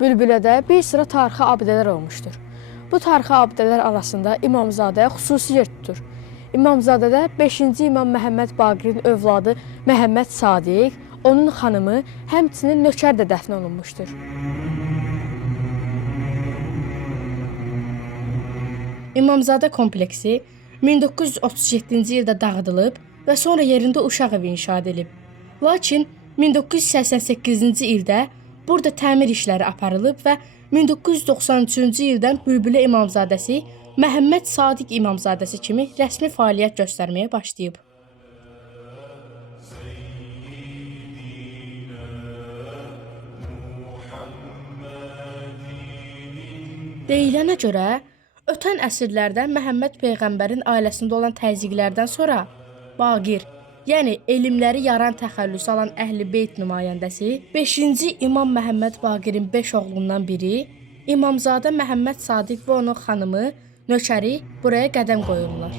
Bülbülədə bir sıra tarixi abidələr olmuşdur. Bu tarixi abidələr arasında İmamzadə xüsusi yer tutur. İmamzadədə 5-ci İmam Məhəmməd Baqirin övladı Məhəmməd Sadiq, onun xanımı, həmçinin nökər də dəfn olunmuşdur. İmamzadə kompleksi 1937-ci ildə dağıdılıb və sonra yerində uşaq evi inşa edilib. Lakin 1988-ci ildə burada təmir işləri aparılıb və 1993-cü ildən Bülbülə İmamzadəsi Məhəmməd Sadiq İmamzadəsi kimi rəsmi fəaliyyət göstərməyə başlayıb. Deyilənə görə, ötən əsrlərdə Məhəmməd Peyğəmbərin ailəsində olan təzyiqlərdən sonra Baqir, yəni elmləri yaran təxəllüsü alan Əhl-i Beyt nümayəndəsi 5-ci İmam Məhəmməd Baqirin 5 oğlundan biri, İmamzadə Məhəmməd Sadiq və onun xanımı, nökəri buraya qədəm qoyurlar.